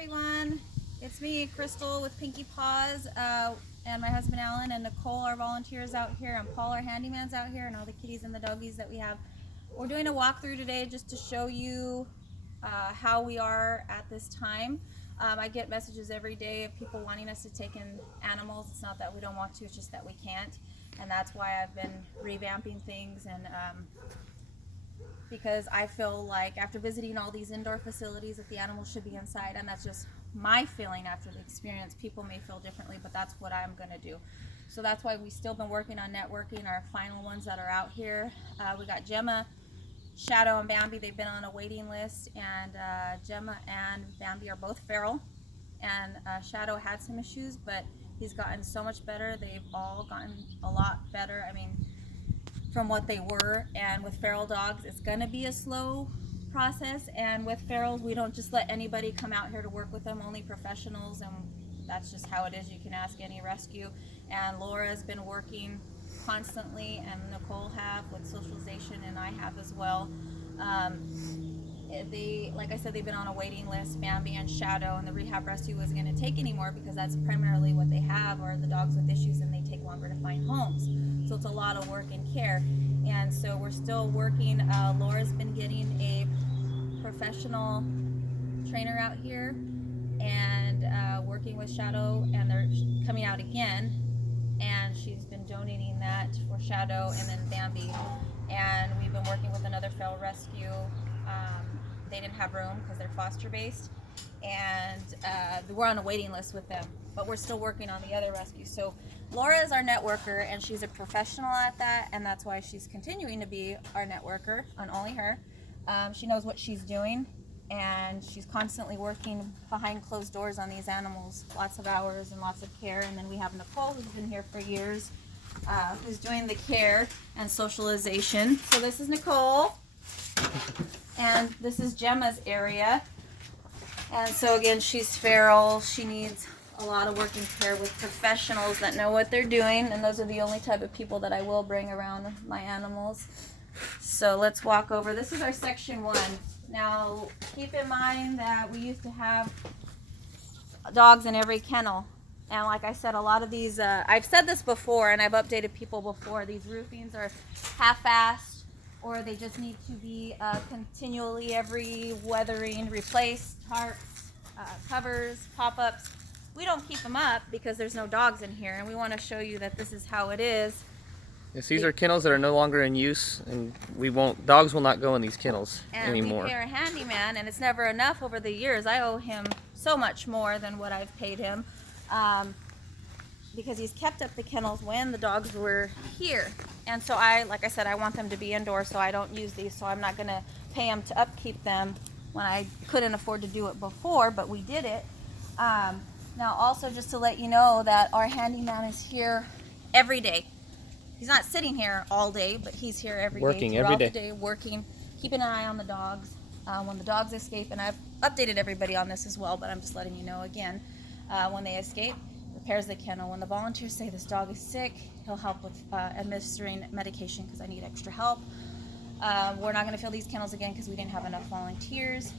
everyone. It's me, Crystal, with Pinky Paws, and my husband Alan and Nicole, our volunteers out here, and Paul, our handyman's out here, and all the kitties and the doggies that we have. We're doing a walkthrough today just to show you how we are at this time. I get messages every day of people wanting us to take in animals. It's not that we don't want to, it's just that we can't. And that's why I've been revamping things, and because I feel like after visiting all these indoor facilities that the animals should be inside, and that's just my feeling after the experience. People may feel differently, but that's what I'm going to do. So that's why we've still been working on networking our final ones that are out here. We got Gemma, Shadow, and Bambi. They've been on a waiting list, and Gemma and Bambi are both feral, and Shadow had some issues, but he's gotten so much better. They've all gotten a lot better. I mean, from what they were. And with feral dogs, it's gonna be a slow process, and with ferals, we don't just let anybody come out here to work with them, only professionals, and that's just how it is. You can ask any rescue. And Laura's been working constantly, and Nicole have with socialization, and I have as well. They, like I said, they've been on a waiting list, Bambi and Shadow, and the rehab rescue wasn't going to take anymore because that's primarily what they have, are the dogs with issues, and they take longer to find homes. So it's a lot of work and care. And so we're still working. Laura's been getting a professional trainer out here, and working with Shadow, and they're coming out again, and she's been donating that for Shadow and then Bambi. And we've been working with another feral rescue. They didn't have room because they're foster based, and we're on a waiting list with them, but we're still working on the other rescues. So Laura is our networker, and she's a professional at that, and that's why she's continuing to be our networker, and only her. She knows what she's doing, and she's constantly working behind closed doors on these animals, lots of hours and lots of care. And then we have Nicole, who's been here for years, who's doing the care and socialization. So this is Nicole, and this is Gemma's area. And so again, she's feral. She needs a lot of work and care with professionals that know what they're doing, and those are the only type of people that I will bring around my animals. So let's walk over. This is our section 1. Now keep in mind that we used to have dogs in every kennel, and like I said, a lot of these, I've said this before and I've updated people before, these roofings are half-assed, or they just need to be continually every weathering replaced, tarps, covers, pop-ups. We don't keep them up because there's no dogs in here, and we want to show you that this is how it is. Yes, these are kennels that are no longer in use, and dogs will not go in these kennels anymore. And we pay our handyman, and it's never enough over the years. I owe him so much more than what I've paid him, because he's kept up the kennels when the dogs were here. And so like I said, I want them to be indoors, so I don't use these, so I'm not going to pay him to upkeep them when I couldn't afford to do it before, but we did it. Now also, just to let you know that our handyman is here every day. He's not sitting here all day, but he's here every Working day, every throughout day. the day, working, keeping an eye on the dogs. When the dogs escape, and I've updated everybody on this as well, but I'm just letting you know again, when they escape, repairs the kennel. When the volunteers say this dog is sick, he'll help with administering medication because I need extra help. We're not going to fill these kennels again because we didn't have enough volunteers.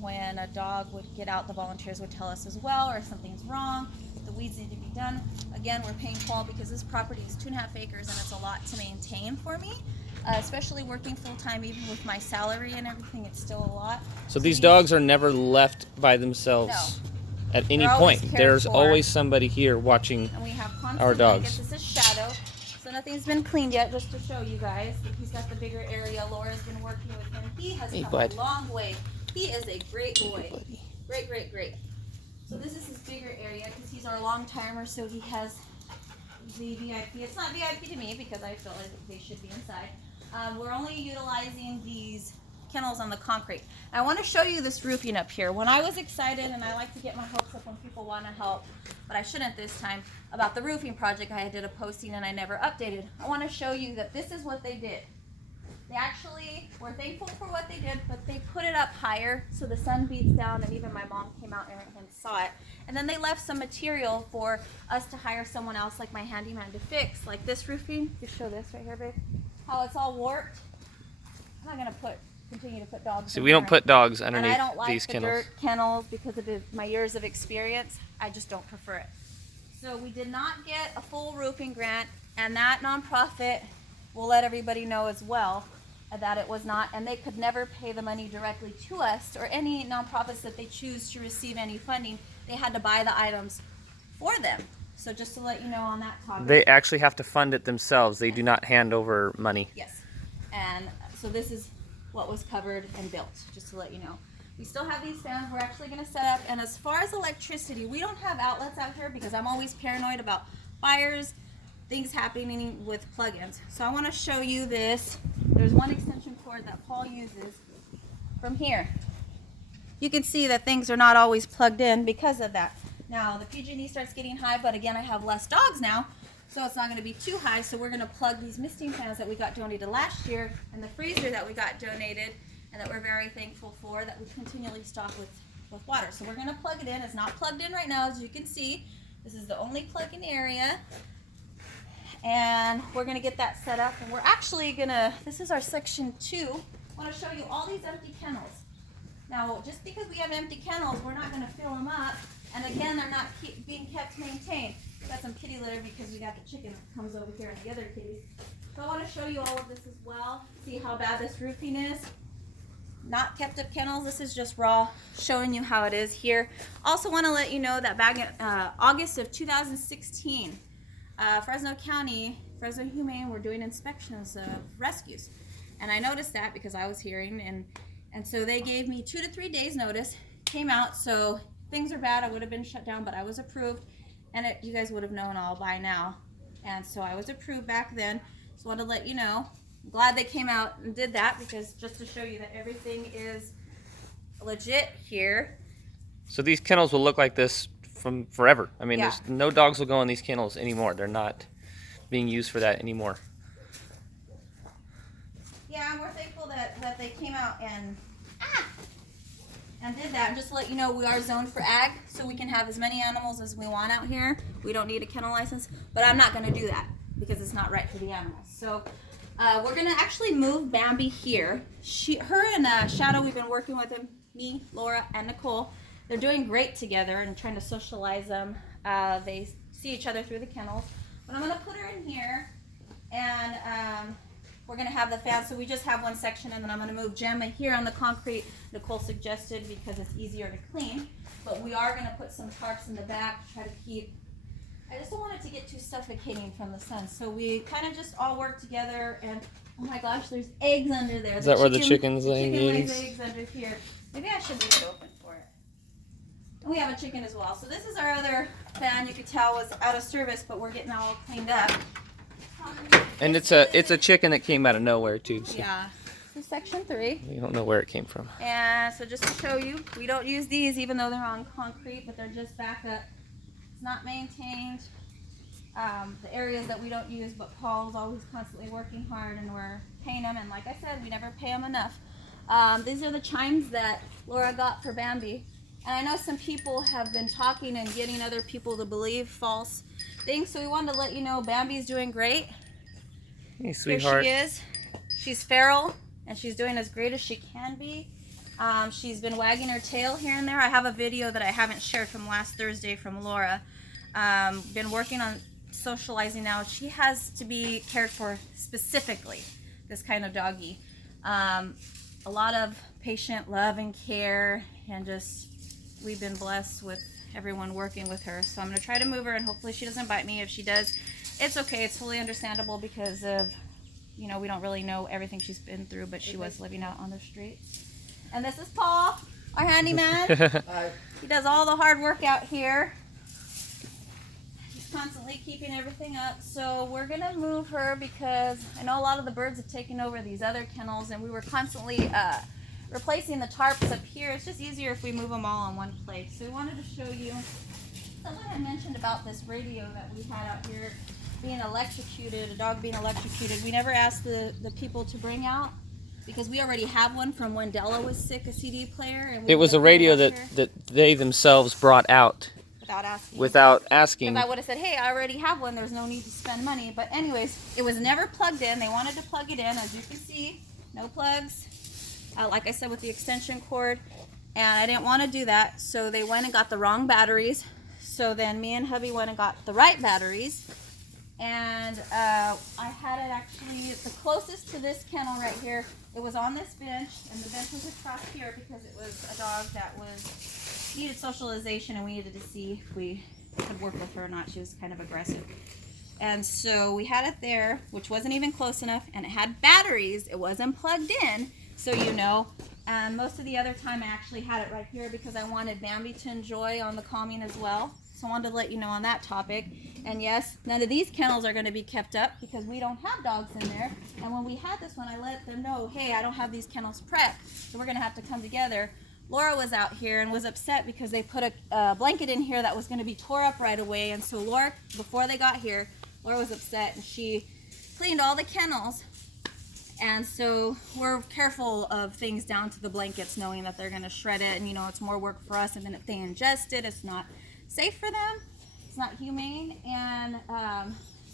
When a dog would get out, the volunteers would tell us as well, or if something's wrong, the weeds need to be done. Again, we're paying Paul because this property is 2.5 acres, and it's a lot to maintain for me, especially working full-time. Even with my salary and everything, it's still a lot. So these dogs are never left by themselves at any always point. cared There's for. always somebody here watching And we have constant our dogs. blankets. This is Shadow, so nothing's been cleaned yet, just to show you guys. He's got the bigger area. Laura's been working with him. He has come bud. a long way. He is a great boy. Great. So this is his bigger area because he's our long timer, so he has the VIP. It's not VIP to me because I feel like they should be inside. We're only utilizing these kennels on the concrete. I want to show you this roofing up here. When I was excited, and I like to get my hopes up when people want to help, but I shouldn't this time, about the roofing project, I did a posting and I never updated. I want to show you that this is what they did. They actually were thankful for what they did, but they put it up higher so the sun beats down, and even my mom came out and saw it. And then they left some material for us to hire someone else, like my handyman, to fix, like this roofing. Just show this right here, babe. How it's all warped. I'm not gonna put continue to put dogs See, in we don't there. put dogs And underneath I don't like these the kennels. dirt kennels because of my years of experience. I just don't prefer it. So we did not get a full roofing grant, and that nonprofit will let everybody know as well that it was not, and they could never pay the money directly to us or any nonprofits that they choose to receive any funding. They had to buy the items for them. So just to let you know on that topic. They actually have to fund it themselves. They do not hand over money. Yes. And so this is what was covered and built, just to let you know. We still have these fans we're actually going to set up. And as far as electricity, we don't have outlets out here because I'm always paranoid about fires, things happening with plugins. So I want to show you this. There's one extension cord that Paul uses from here. You can see that things are not always plugged in because of that. Now the PG&E starts getting high, but again I have less dogs now, so it's not going to be too high. So we're going to plug these misting fans that we got donated last year and the freezer that we got donated and that we're very thankful for, that we continually stock with water. So we're going to plug it in. It's not plugged in right now, as you can see. This is the only plug-in area. And we're going to get that set up, and we're actually going to, this is our section 2. I want to show you all these empty kennels. Now, just because we have empty kennels, we're not going to fill them up. And again, they're not being kept maintained. We got some kitty litter because we got the chicken that comes over here and the other kitties. So I want to show you all of this as well. See how bad this roofing is. Not kept up kennels. This is just raw, showing you how it is here. Also want to let you know that back in August of 2016, Fresno County, Fresno Humane were doing inspections of rescues. And I noticed that because I was hearing, and so they gave me 2 to 3 days notice, came out, so things are bad. I would have been shut down, but I was approved, and you guys would have known all by now. And so I was approved back then, so I wanted to let you know. I'm glad they came out and did that, because just to show you that everything is legit here. So these kennels will look like this from forever. I mean, Yeah. there's no dogs will go in these kennels anymore. They're not being used for that anymore. Yeah, we're thankful that they came out and did that. And just to let you know, we are zoned for ag, so we can have as many animals as we want out here. We don't need a kennel license, but I'm not going to do that because it's not right for the animals. So we're going to actually move Bambi here. Her and Shadow, we've been working with them, me, Laura, and Nicole. They're doing great together and trying to socialize them. They see each other through the kennels. But I'm going to put her in here, and we're going to have the fan. So we just have one section, and then I'm going to move Gemma here on the concrete. Nicole suggested because it's easier to clean. But we are going to put some tarps in the back to try to keep. I just don't want it to get too suffocating from the sun. So we kind of just all work together. And oh my gosh, there's eggs under there. Is that where the chicken's laying chicken eggs? lays eggs under here. Maybe I should leave it open for it. And we have a chicken as well. So this is our other fan. You could tell was out of service, but we're getting all cleaned up. And it's a chicken that came out of nowhere too. So Yeah. So section 3. we don't know where it came from. And so just to show you, we don't use these even though they're on concrete, but they're just back up. It's not maintained. The areas that we don't use, but Paul's always constantly working hard, and we're paying him. And like I said, we never pay him enough. These are the chimes that Laura got for Bambi. And I know some people have been talking and getting other people to believe false things. So we wanted to let you know Bambi's doing great. Hey, sweetheart. Here she is. She's feral, and she's doing as great as she can be. She's been wagging her tail here and there. I have a video that I haven't shared from last Thursday from Laura. Been working on socializing now. She has to be cared for specifically, this kind of doggy. A lot of patient love and care, and just we've been blessed with everyone working with her. So I'm going to try to move her, and hopefully she doesn't bite me. If she does, it's okay. It's totally understandable because of, you know, we don't really know everything she's been through, but she was living out on the street. And this is Paul, our handyman. He does all the hard work out here. He's constantly keeping everything up. So we're going to move her because I know a lot of the birds have taken over these other kennels, and we were constantly replacing the tarps up here. It's just easier if we move them all in one place. So we wanted to show you. Someone had mentioned about this radio that we had out here being electrocuted, a dog being electrocuted. We never asked the people to bring out because we already have one from when Della was sick, a CD player. And It was a radio that they themselves brought out without asking. asking. Because I would have said, hey, I already have one. There's no need to spend money. But anyways, it was never plugged in. They wanted to plug it in. As you can see, no plugs. like I said, with the extension cord, and I didn't want to do that, so they went and got the wrong batteries. So then me and hubby went and got the right batteries, and I had it actually the closest to this kennel right here. It was on this bench, and the bench was across here because it was a dog that needed socialization, and we needed to see if we could work with her or not. She was kind of aggressive. And so we had it there, which wasn't even close enough, and it had batteries. It wasn't plugged in, so you know. And most of the other time I actually had it right here because I wanted Bambi to enjoy on the calming as well. So I wanted to let you know on that topic. And yes, none of these kennels are going to be kept up because we don't have dogs in there. And when we had this one, I let them know, hey, I don't have these kennels prepped, so we're going to have to come together. Laura was out here and was upset because they put a blanket in here that was going to be tore up right away. And so Laura, before they got here, Laura was upset and she cleaned all the kennels. And so we're careful of things down to the blankets, knowing that they're going to shred it, and you know, it's more work for us, and then if they ingest it, it's not safe for them, it's not humane. And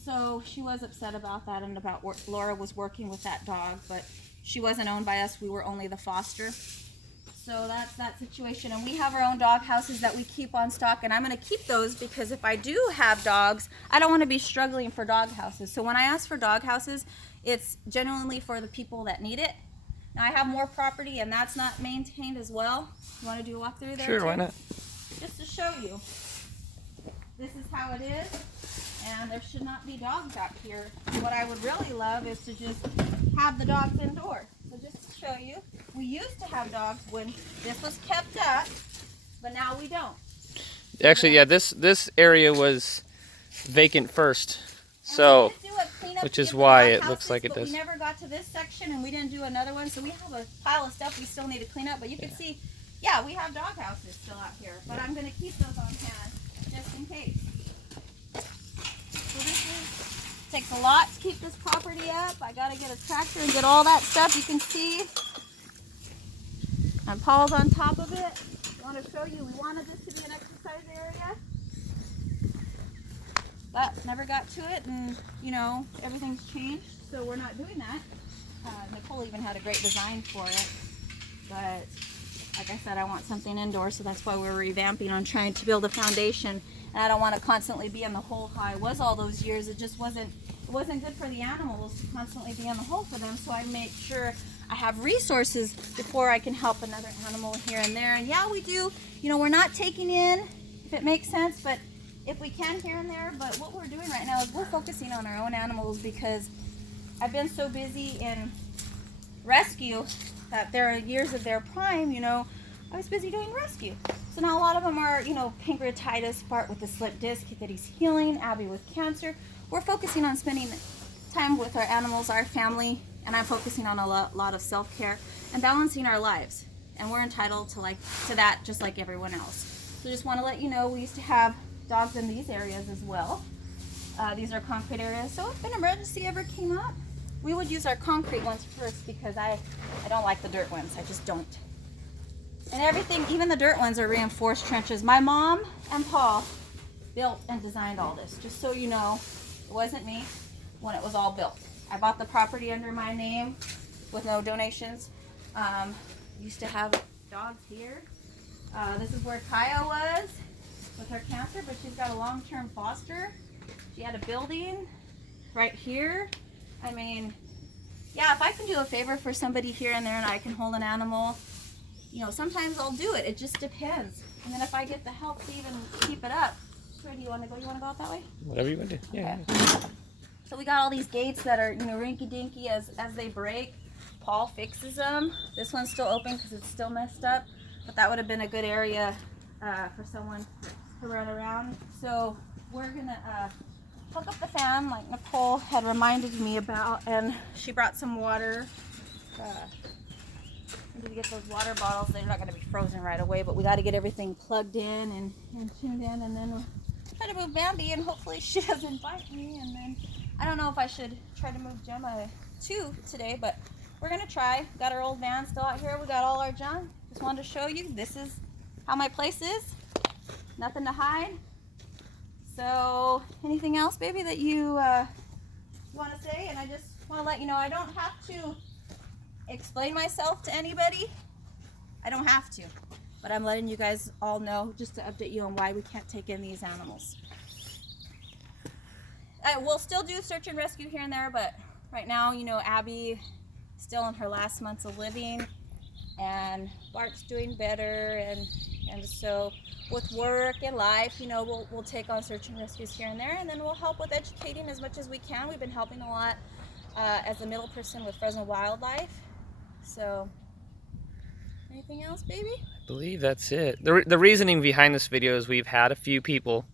so she was upset about that, and about Laura was working with that dog, but she wasn't owned by us, we were only the foster. So that's that situation. And we have our own dog houses that we keep on stock, and I'm going to keep those because if I do have dogs, I don't want to be struggling for dog houses. So when I ask for dog houses, it's genuinely for the people that need it. Now I have more property, and that's not maintained as well. You want to do a walkthrough there? Sure, too? why not? Just to show you. This is how it is, and there should not be dogs out here. What I would really love is to just have the dogs indoors. So just to show you, we used to have dogs when this was kept up, but now we don't. Actually, yeah, this area was vacant first, so which is why it looks like it does. We never got to this section, and we didn't do another one, so we have a pile of stuff we still need to clean up. But you can see, yeah, we have dog houses still out here, but I'm going to keep those on hand just in case. So this takes a lot to keep this property up. I got to get a tractor and get all that stuff. You can see, and Paul's on top of it. I want to show you, we wanted this to be an exercise area, but never got to it, and you know, everything's changed, so we're not doing that. Nicole even had a great design for it, but like I said, I want something indoor, so that's why we're revamping on trying to build a foundation. And I don't want to constantly be in the hole how I was all those years. It just wasn't good for the animals to constantly be in the hole for them, so I make sure I have resources before I can help another animal here and there. And yeah, we do, you know, we're not taking in, if it makes sense, but if we can here and there. But what we're doing right now is we're focusing on our own animals because I've been so busy in rescue that there are years of their prime, you know, I was busy doing rescue. So now a lot of them are, you know, pancreatitis, Bart with the slip disc that he's healing, Abby with cancer. We're focusing on spending time with our animals, our family, and I'm focusing on a lot of self-care and balancing our lives. And we're entitled to that just like everyone else. So just want to let you know, we used to have dogs in these areas as well. These are concrete areas, so if an emergency ever came up, we would use our concrete ones first because I don't like the dirt ones. I just don't. And everything, even the dirt ones, are reinforced trenches. My mom and Paul built and designed all this. Just so you know, it wasn't me when it was all built. I bought the property under my name with no donations. Used to have dogs here. This is where Kaya was with her cancer, but she's got a long-term foster. She had a building right here. I mean, yeah, if I can do a favor for somebody here and there and I can hold an animal, you know, sometimes I'll do it. It just depends. And then if I get the help to even keep it up. Where do you want to go? You want to go out that way? Whatever you want to do. Yeah. Okay. So we got all these gates that are, you know, rinky-dinky as they break. Paul fixes them. This one's still open because it's still messed up. But that would have been a good area for someone to run around. So we're going to hook up the fan like Nicole had reminded me about. And she brought some water. We need to get those water bottles. They're not going to be frozen right away, but we got to get everything plugged in and tuned in, and then we'll try to move Bambi, and hopefully she doesn't bite me. And then I don't know if I should try to move Gemma too today, but we're going to try. Got our old van still out here. We got all our junk. Just wanted to show you. This is how my place is. Nothing to hide. So anything else, baby, that you want to say? And I just want to let you know I don't have to explain myself to anybody. I don't have to, but I'm letting you guys all know just to update you on why we can't take in these animals. We'll still do search and rescue here and there, but right now, you know, Abby still in her last months of living, and Bart's doing better, and so with work and life, you know, we'll take on search and rescues here and there, and then we'll help with educating as much as we can. We've been helping a lot as a middle person with Fresno Wildlife. So, anything else, baby? I believe that's it. The reasoning behind this video is we've had a few people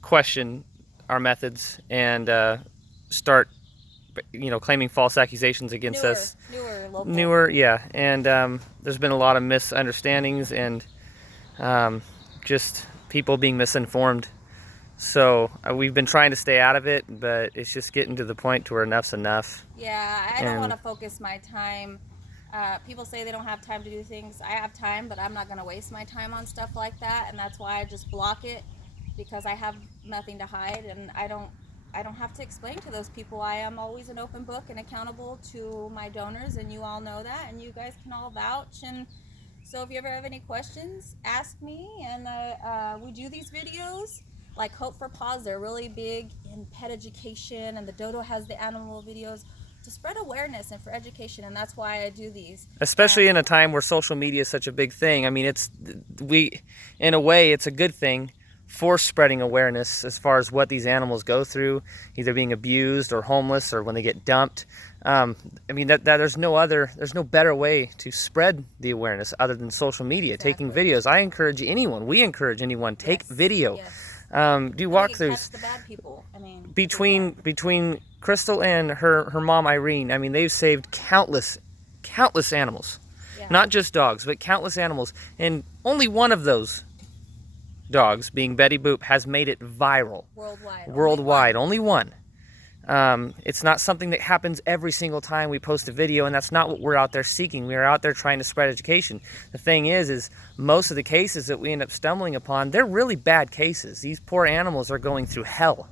question our methods and start, you know, claiming false accusations against us. Newer, yeah. And there's been a lot of misunderstandings and just people being misinformed. So we've been trying to stay out of it, but it's just getting to the point to where enough's enough. Yeah, I don't want to focus my time. People say they don't have time to do things. I have time, but I'm not going to waste my time on stuff like that, and that's why I just block it, because I have nothing to hide, and I don't have to explain to those people. I am always an open book and accountable to my donors, and you all know that, and you guys can all vouch. And so if you ever have any questions, ask me. And we do these videos like Hope for Paws. They're really big in pet education, and the Dodo has the animal videos to spread awareness and for education, and that's why I do these. Especially in a time where social media is such a big thing. I mean, in a way, it's a good thing for spreading awareness as far as what these animals go through, either being abused or homeless or when they get dumped. I mean, there's no better way to spread the awareness other than social media. Exactly. Taking videos. We encourage anyone, take video. Yes. Do walkthroughs. Catch the bad people. I mean, between Crystal and her mom Irene, I mean, they've saved countless animals. Yeah. Not just dogs, but countless animals. And only one of those dogs, being Betty Boop, has made it viral. Worldwide. Only one. It's not something that happens every single time we post a video, and that's not what we're out there seeking. We are out there trying to spread education. The thing is most of the cases that we end up stumbling upon, they're really bad cases. These poor animals are going through hell.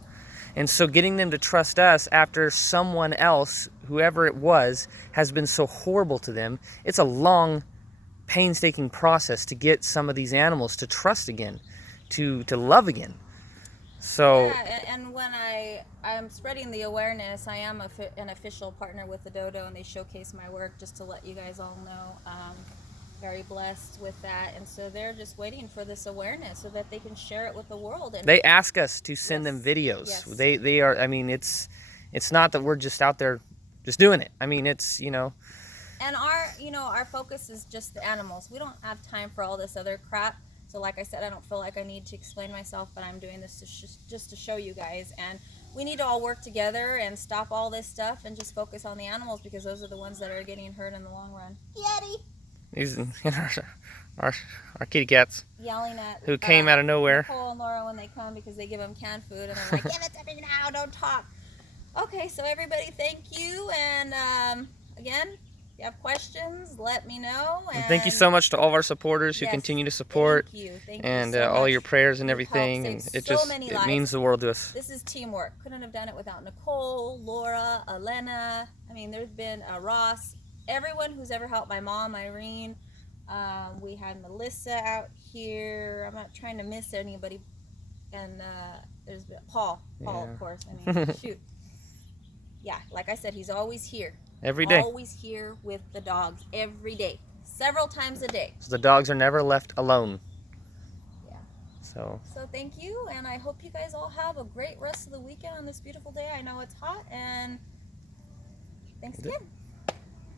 And so getting them to trust us after someone else, whoever it was, has been so horrible to them, it's a long, painstaking process to get some of these animals to trust again, to love again. So yeah, and when I'm spreading the awareness, I am an official partner with the Dodo, and they showcase my work, just to let you guys all know. Very blessed with that, and so they're just waiting for this awareness so that they can share it with the world. And they ask us to send them videos. Yes. They are. I mean, it's not that we're just out there just doing it. I mean, it's, you know. And our focus is just the animals. We don't have time for all this other crap. So like I said, I don't feel like I need to explain myself, but I'm doing this just to show you guys. And we need to all work together and stop all this stuff and just focus on the animals, because those are the ones that are getting hurt in the long run. Yeti! These our kitty cats. Yelling at who came out of nowhere. Nicole and Laura when they come, because they give them canned food, and they're like, give it to me now, don't talk. Okay, so everybody, thank you. And again, if you have questions, let me know. And thank you so much to all of our supporters who continue to support. Thank you and so all much. your prayers and everything. You've helped And save it lives. means the world to us. This is teamwork. Couldn't have done it without Nicole, Laura, Elena. I mean, there's been Ross, everyone who's ever helped. My mom, Irene. We had Melissa out here. I'm not trying to miss anybody. And there's been Paul, of course. I mean, shoot. Yeah, like I said, he's always here. Every day. Always here with the dogs. Every day. Several times a day. So the dogs are never left alone. Yeah. So thank you, and I hope you guys all have a great rest of the weekend on this beautiful day. I know it's hot, and thanks again.